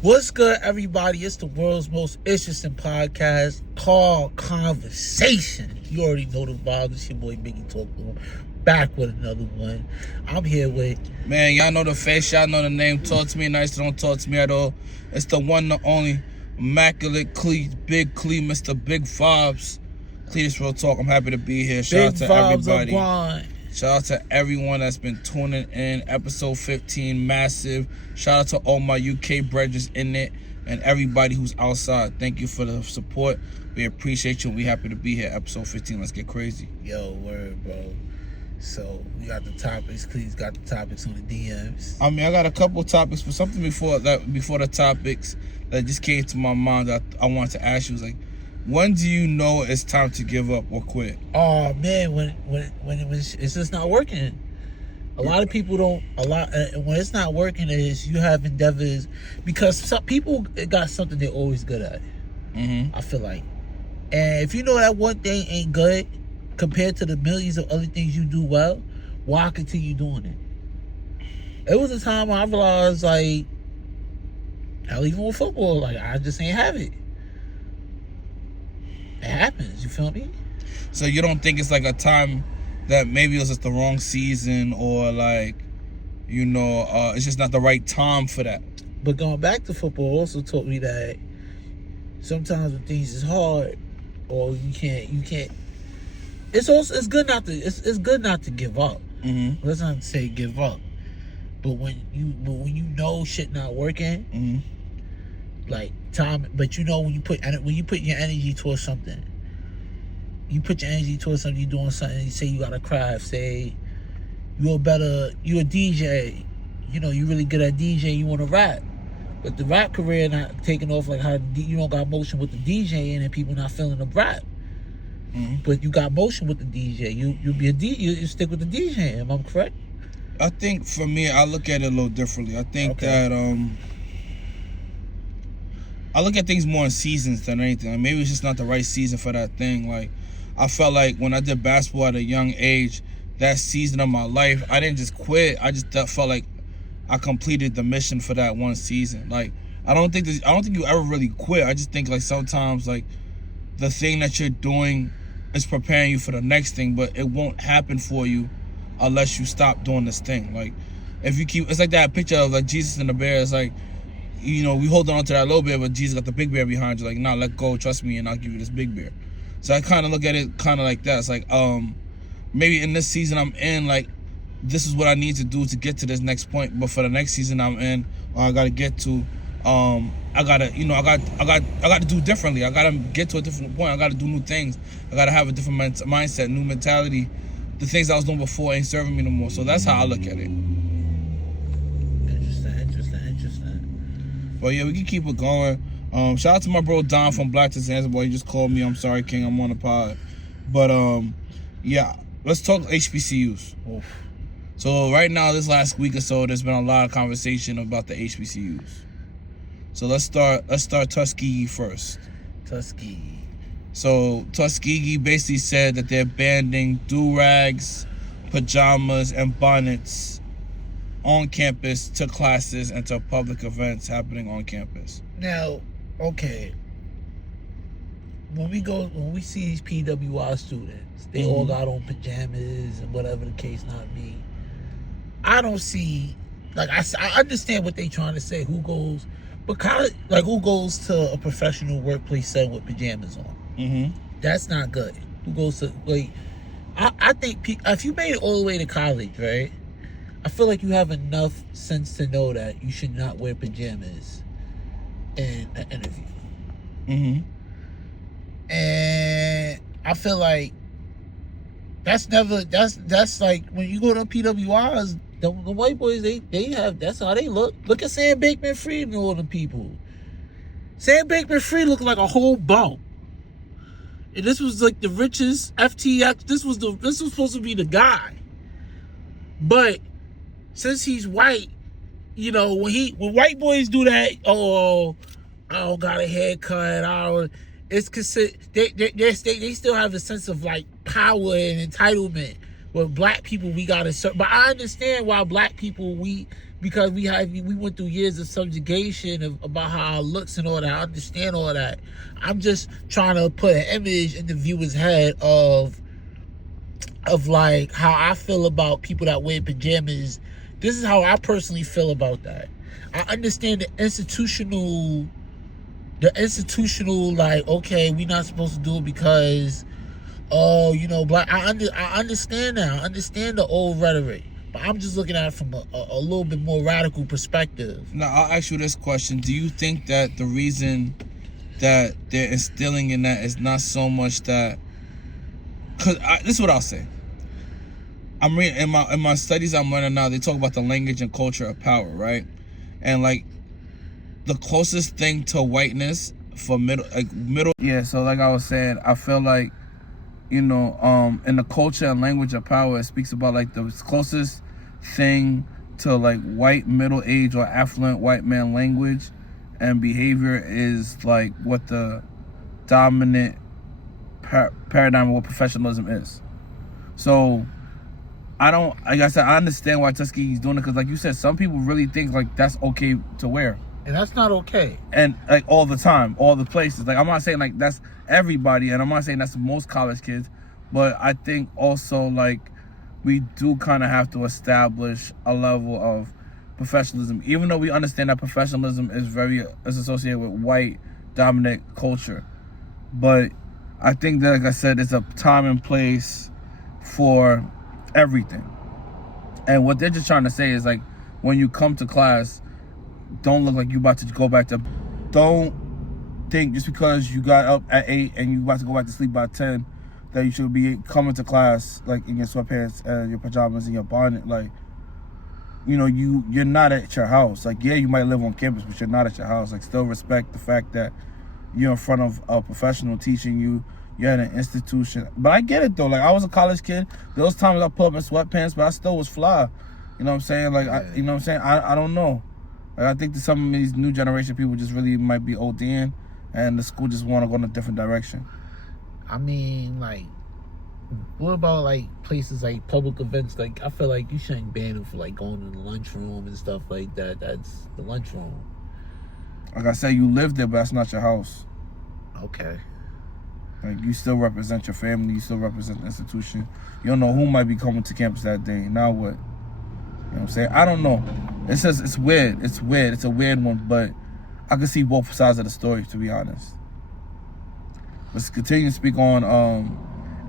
What's good, everybody? It's the world's most interesting podcast called Conversation. You already know the vibes. It's your boy Biggie Talk. Back with another one. I'm here with... Man, y'all know the face, y'all know the name. Talk to me nice, don't talk to me at all. It's the one, the only, immaculate Clee, Big Clee, Mr. Big Vibes. Cletus Real Talk. I'm happy to be here. Shout out to everybody. Shout out to everyone that's been tuning in. Episode 15, massive. Shout out to all my UK brethren in it and everybody who's outside. Thank you for the support. We appreciate you. We happy to be here. Episode 15. Let's get crazy. Yo, word, bro. So, we got the topics. Clee's got the topics on the DMs. I mean, I got a couple topics, but something before the topics that just came to my mind that I wanted to ask you was like, when do you know it's time to give up or quit? Oh man, when it's just not working. A lot of people don't. When it's not working, is you have endeavors because some people got something they're always good at. Mm-hmm. I feel like, and if you know that one thing ain't good compared to the millions of other things you do well, why continue doing it? It was a time I realized, like, hell, even with football, like I just ain't have it. It happens, you feel me? So you don't think it's like a time that maybe it was just the wrong season or like, you know, it's just not the right time for that? But going back to football also taught me that sometimes when things is hard or you can't it's good not to give up. Mm-hmm. Let's not say give up. But when you know shit not working, mm-hmm. like time, but you know when you put your energy towards something, you're doing something. You say you got a craft, say you're a DJ, you know you really good at DJ. You want to rap, but the rap career not taking off like how you don't got motion with the DJing and people not feeling the rap. Mm-hmm. But you got motion with the DJ. You be a DJ. You stick with the DJ. Am I correct? I think for me, I look at it a little differently. I think that I look at things more in seasons than anything. Like maybe it's just not the right season for that thing. Like I felt like when I did basketball at a young age, that season of my life, I didn't just quit. I just felt like I completed the mission for that one season. Like I don't think you ever really quit. I just think like sometimes like the thing that you're doing is preparing you for the next thing, but it won't happen for you unless you stop doing this thing. Like if you keep, it's like that picture of like Jesus and the bear. It's like, you know, we holding on to that little bear, but Jesus got the big bear behind you. Like, nah, let go, trust me, and I'll give you this big bear. So I kind of look at it kind of like that. It's like, maybe in this season I'm in, like, this is what I need to do to get to this next point. But for the next season I'm in, or I gotta get to, I gotta do differently. I gotta get to a different point. I gotta do new things. I gotta have a different mindset, new mentality. The things I was doing before ain't serving me no more. So that's how I look at it. But yeah, we can keep it going. Shout out to my bro Don from Black to Zanzibar. He just called me. I'm sorry, King. I'm on the pod. But yeah, let's talk HBCUs. Oof. So right now, this last week or so, there's been a lot of conversation about the HBCUs. So let's start Tuskegee first. Tuskegee. So Tuskegee basically said that they're banning do-rags, pajamas, and bonnets on campus to classes and to public events happening on campus. Now, okay, when we see these PWI students, they all got on pajamas and whatever the case not be. I don't see, like, I understand what they trying to say. Who goes to a professional workplace setting with pajamas on? Mm-hmm. That's not good. Who goes to, like, I think if you made it all the way to college, right? I feel like you have enough sense to know that you should not wear pajamas in an interview. Mm-hmm. And I feel like that's like when you go to PWIs, the white boys, they have, that's how they look. Look at Sam Bankman-Fried and all them people. Sam Bankman-Fried looked like a whole bump. And this was like the richest FTX. This was supposed to be the guy. But since he's white, you know, when white boys do that, oh, I don't got a haircut, it's considered, they still have a sense of like power and entitlement. With black people, we got to, but I understand why black people, we because we went through years of subjugation about how our looks and all that. I understand all that. I'm just trying to put an image in the viewer's head of like how I feel about people that wear pajamas. This is how I personally feel about that. I understand the institutional like, okay, we're not supposed to do it because black. I understand now. I understand the old rhetoric, but I'm just looking at it from a little bit more radical perspective. Now, I'll ask you this question. Do you think that the reason that they're instilling in that is not so much that... Because this is what I'll say. I'm reading in my studies I'm learning now, they talk about the language and culture of power, right? And like the closest thing to whiteness for middle. Yeah, so like I was saying, I feel like, in the culture and language of power, it speaks about like the closest thing to like white middle age or affluent white man language and behavior is like what the dominant paradigm of what professionalism is. So like I said, I understand why Tuskegee's doing it, because like you said, some people really think like that's okay to wear. And that's not okay. And like all the time, all the places. Like I'm not saying like that's everybody, and I'm not saying that's most college kids, but I think also like we do kind of have to establish a level of professionalism, even though we understand that professionalism is associated with white dominant culture. But I think that, like I said, it's a time and place for everything. And what they're just trying to say is like, when you come to class, don't look like you about to go back to... Don't think just because you got up at 8 and you about to go back to sleep by 10 that you should be coming to class like in your sweatpants and your pajamas and your bonnet. Like, you're not at your house. Like, yeah, you might live on campus, but you're not at your house. Like, still respect the fact that you're in front of a professional teaching you. You're at an institution. But I get it, though. Like, I was a college kid. There was times I put up in sweatpants, but I still was fly. You know what I'm saying? Like, I don't know. Like, I think that some of these new generation people just really might be ODing, and the school just want to go in a different direction. I mean, like, what about, like, places like public events? Like, I feel like you shouldn't ban them for, like, going to the lunchroom and stuff like that. That's the lunchroom. Like I said, you live there, but that's not your house. Okay. Like, you still represent your family. You still represent the institution. You don't know who might be coming to campus that day. Now what? You know what I'm saying? I don't know. It's just, it's weird. It's weird. It's a weird one, but I can see both sides of the story, to be honest. Let's continue to speak on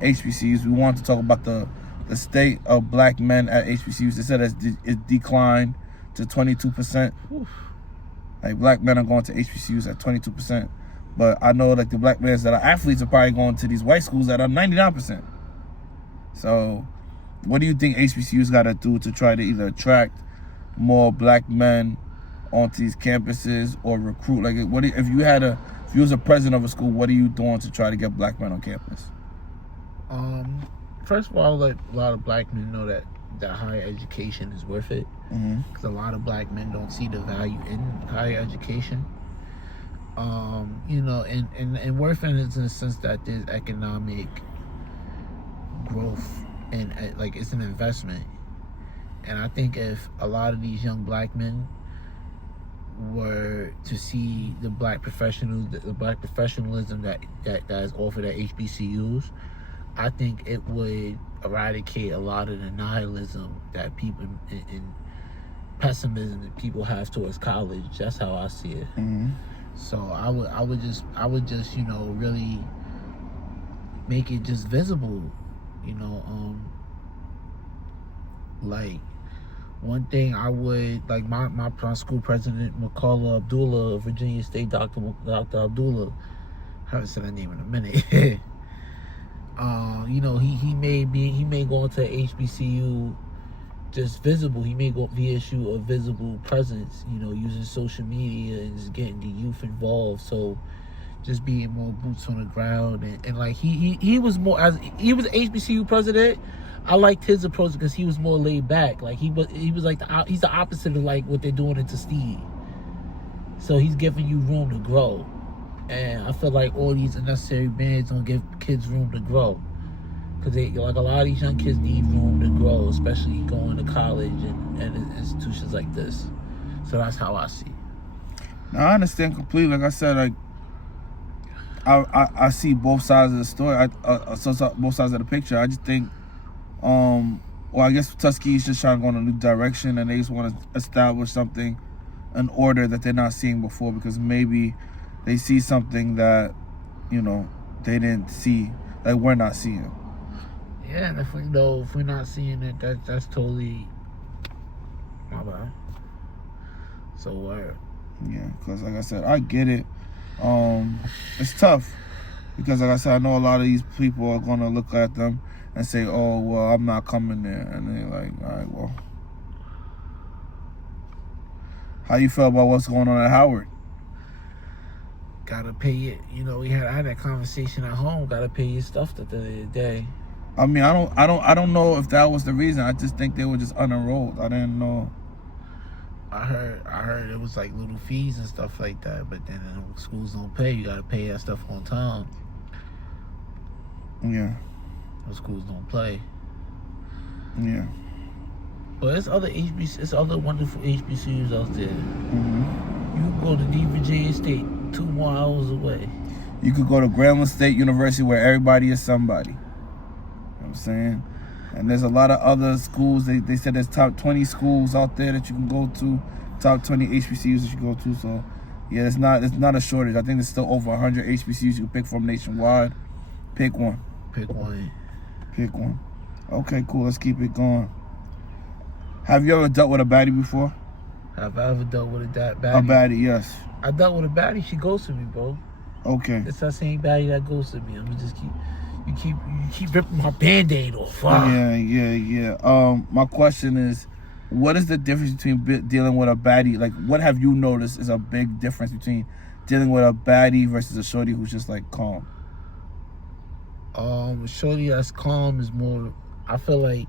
HBCUs. We want to talk about the state of black men at HBCUs. They said it declined to 22%. Oof. Like, black men are going to HBCUs at 22%. But I know, like, the black men that are athletes are probably going to these white schools that are 99%. So, what do you think HBCUs got to do to try to either attract more black men onto these campuses or recruit? Like, if you was a president of a school, what are you doing to try to get black men on campus? First of all, let a lot of black men know that higher education is worth it. Because a lot of black men don't see the value in higher education. And worth it is in the sense that there's economic growth and like it's an investment. And I think if a lot of these young black men were to see the black professionalism that is offered at HBCUs, I think it would eradicate a lot of the nihilism that people and pessimism that people have towards college. That's how I see it. So I would just really make it just visible, like one thing I would like my school president Macaulay Abdullah, Virginia State, Dr. Abdullah, I haven't said that name in a minute. He may go into HBCU just visible. He may go the issue of visible presence, using social media and just getting the youth involved. So just being more boots on the ground and like he was more, as he was HBCU president, I liked his approach because he was more laid back. Like he was like he's the opposite of like what they're doing in Tuskegee. So he's giving you room to grow. And I feel like all these unnecessary bans don't give kids room to grow. Because like a lot of these young kids need room to grow, especially going to college and institutions like this. So that's how I see it. Now, I understand completely. Like I said, like I see both sides of the story. Both sides of the picture. I just think, well, I guess Tuskegee's just trying to go in a new direction, and they just want to establish something, an order that they're not seeing before, because maybe they see something that, you know, they didn't see, like we're not seeing. Yeah, and if we're not seeing it, that's totally my bad. So what? Yeah, because like I said, I get it. It's tough because, like I said, I know a lot of these people are gonna look at them and say, "Oh, well, I'm not coming there," and they're like, "All right, well." How you feel about what's going on at Howard? Gotta pay it. You know, I had that conversation at home. Gotta pay your stuff at the end of the day. I mean, I don't know if that was the reason. I just think they were just unenrolled. I didn't know. I heard it was like little fees and stuff like that, but then schools don't pay. You gotta pay that stuff on time. Yeah. Those schools don't play. Yeah. But it's other wonderful HBCUs out there. Mm-hmm. You can go to D. Virginia State, 2 more hours away. You could go to Grambling State University, where everybody is somebody. You know what I'm saying? And there's a lot of other schools. They said there's top 20 schools out there that you can go to, top 20 HBCUs that you go to. So, yeah, it's not a shortage. I think there's still over 100 HBCUs you can pick from nationwide. Pick one. Pick one. Pick one. Okay, cool. Let's keep it going. Have you ever dealt with a baddie before? Have I ever dealt with a baddie? A baddie, yes. I dealt with a baddie. She ghosted me, bro. Okay. It's that same baddie that ghosted me. I'm gonna just keep ripping my Band-Aid off. Yeah. My question is, what is the difference between dealing with a baddie? Like, what have you noticed is a big difference between dealing with a baddie versus a shorty who's just like calm? A shorty that's calm is more. I feel like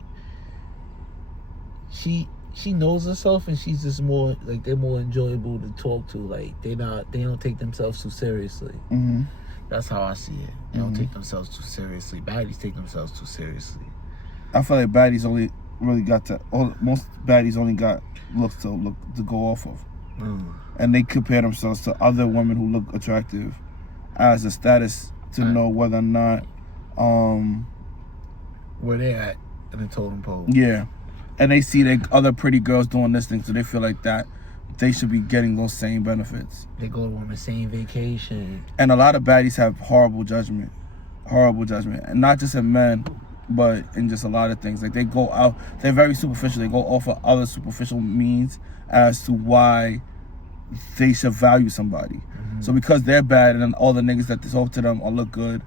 she knows herself, and she's just more like, they're more enjoyable to talk to. Like they don't take themselves too seriously. Mm-hmm. That's how I see it. They don't take themselves too seriously. Baddies take themselves too seriously. I feel like baddies only really most baddies only got looks to go off of, and they compare themselves to other women who look attractive as a status to know whether or not where they at in the totem pole. Yeah, and they see the other pretty girls doing this thing, so they feel like that they should be getting those same benefits. They go on the same vacation. And a lot of baddies have horrible judgment, and not just in men, but in just a lot of things. Like they go out, they're very superficial. They go off of other superficial means as to why they should value somebody. Mm-hmm. So because they're bad, and then all the niggas that talk to them or look good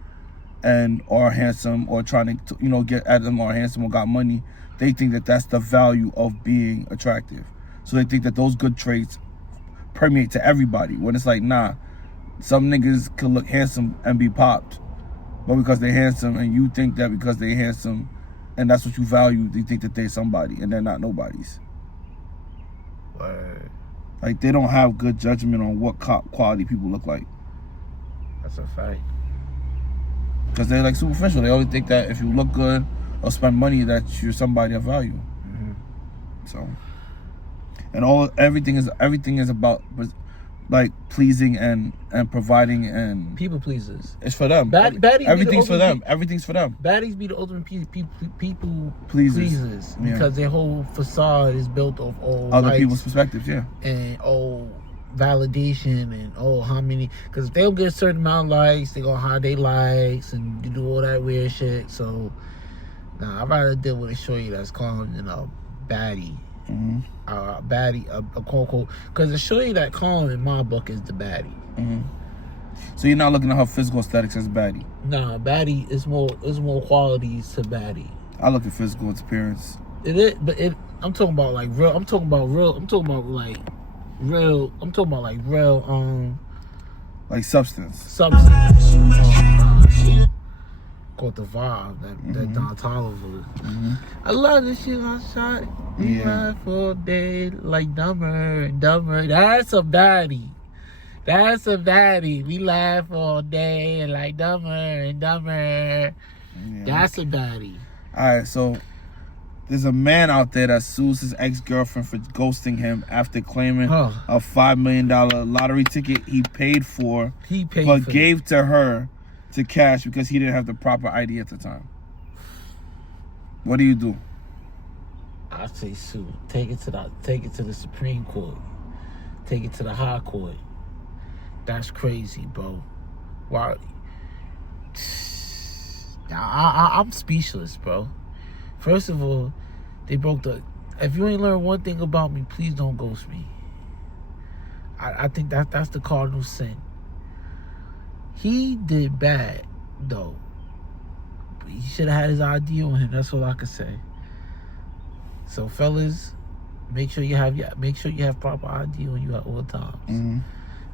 and are handsome, or trying to get at them, are handsome or got money, they think that that's the value of being attractive. So they think that those good traits permeate to everybody, when it's like, nah, some niggas could look handsome and be popped, but because they're handsome, and you think that because they're handsome and that's what you value, they think that they're somebody, and they're not nobodies. Word. Like, they don't have good judgment on what quality people look like. That's a fact. Because they're like superficial. They only think that if you look good or spend money, that you're somebody of value. Mm-hmm. So, and everything is about like pleasing and providing, and people pleasers. It's for them. Everything's for them. Everything's for them. Baddies be the ultimate people pleasers. Because their whole facade is built off other likes people's perspectives. Yeah. And validation, and how many, because if they don't get a certain amount of likes, they gonna hide their likes and you do all that weird shit. So I'd rather deal with a shorty that's calm than a baddie. Mm-hmm. Baddie, a quote unquote, because the shorty that calm in my book is the baddie. Mm-hmm. So you're not looking at her physical aesthetics as baddie? Nah, baddie is more qualities to baddie. I look at physical appearance. I'm talking about like real. I'm talking about like substance. Called the vibe that Don Toliver. Mm-hmm. I love this shit outside. We ride for a day like Dumber and Dumber. That's a baddie. We laugh all day like Dumber and Dumber. Yeah. That's a baddie. All right, so there's a man out there that sues his ex-girlfriend for ghosting him after claiming a $5 million lottery ticket he paid for, but gave to her to cash because he didn't have the proper ID at the time. What do you do? I say sue. Take it to the Supreme Court. Take it to the High Court. That's crazy, bro. Why? I'm speechless, bro. First of all, they broke the. If you ain't learned one thing about me, please don't ghost me. I think that's the cardinal sin. He did bad, though. He should have had his ID on him. That's all I could say. So, fellas, make sure you have proper ID on you at all times. Mm-hmm.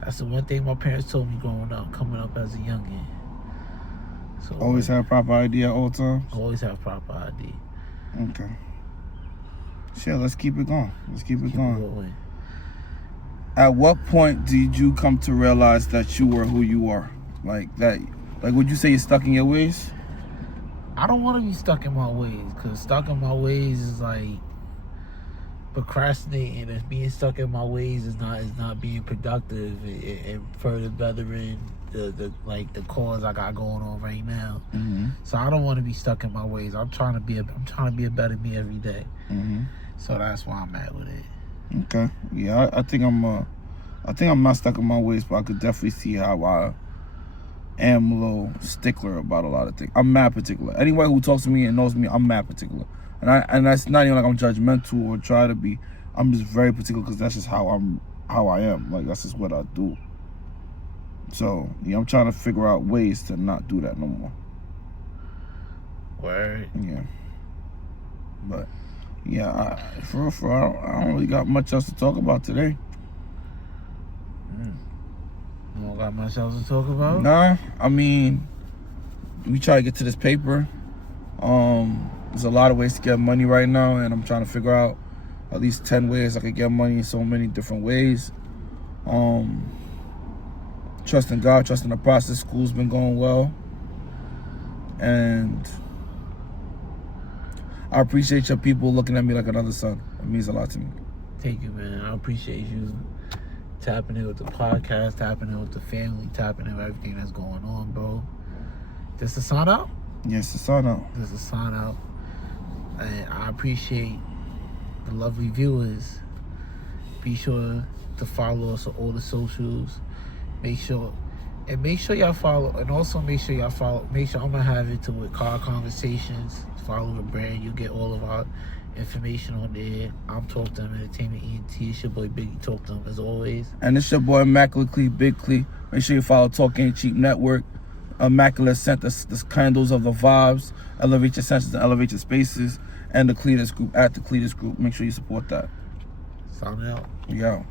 That's the one thing my parents told me growing up, coming up as a youngin. So always have proper ID at all times? Always have proper ID. Okay. Shit, let's keep it going. Keep it going. At what point did you come to realize that you were who you are? Like, would you say you're stuck in your ways? I don't want to be stuck in my ways, because stuck in my ways is like procrastinating, and being stuck in my ways is not being productive and further bettering the cause I got going on right now. Mm-hmm. So I don't want to be stuck in my ways. I'm trying to be a better me every day. Mm-hmm. So that's where I'm at with it. Okay. Yeah, I think I'm not stuck in my ways, but I could definitely see how I am a little stickler about a lot of things. I'm mad particular. Anyone who talks to me and knows me, I'm mad particular. And that's not even like I'm judgmental or try to be. I'm just very particular because that's just how I am. Like, that's just what I do. So yeah, I'm trying to figure out ways to not do that no more. Word. Yeah. But yeah, for real, I don't really got much else to talk about today. You don't got much else to talk about? Nah, I mean, we try to get to this paper. There's a lot of ways to get money right now, and I'm trying to figure out at least 10 ways I could get money in so many different ways. Trusting God, trusting the process. School's been going well. And I appreciate your people looking at me like another son. It means a lot to me. Thank you, man. I appreciate you tapping in with the podcast, tapping in with the family, tapping in with everything that's going on, bro. This a sign out? Yes, a sign out. This is a sign out. And I appreciate the lovely viewers. Be sure to follow us on all the socials. Make sure y'all follow, and also make sure I'm gonna have it to with Car Conversations. Follow the brand. You get all of our information on there. I'm Talk to Them Entertainment ENT. It's your boy Biggie Talk to Them as always. And it's your boy Immaculate Clee, Big Clee. Make sure you follow Talk Ain't Cheap Network. Immaculate Scent, the candles of the vibes. Elevate your senses and elevate your spaces. And the Cletus Group, at the Cletus Group. Make sure you support that. Signing out. Yeah.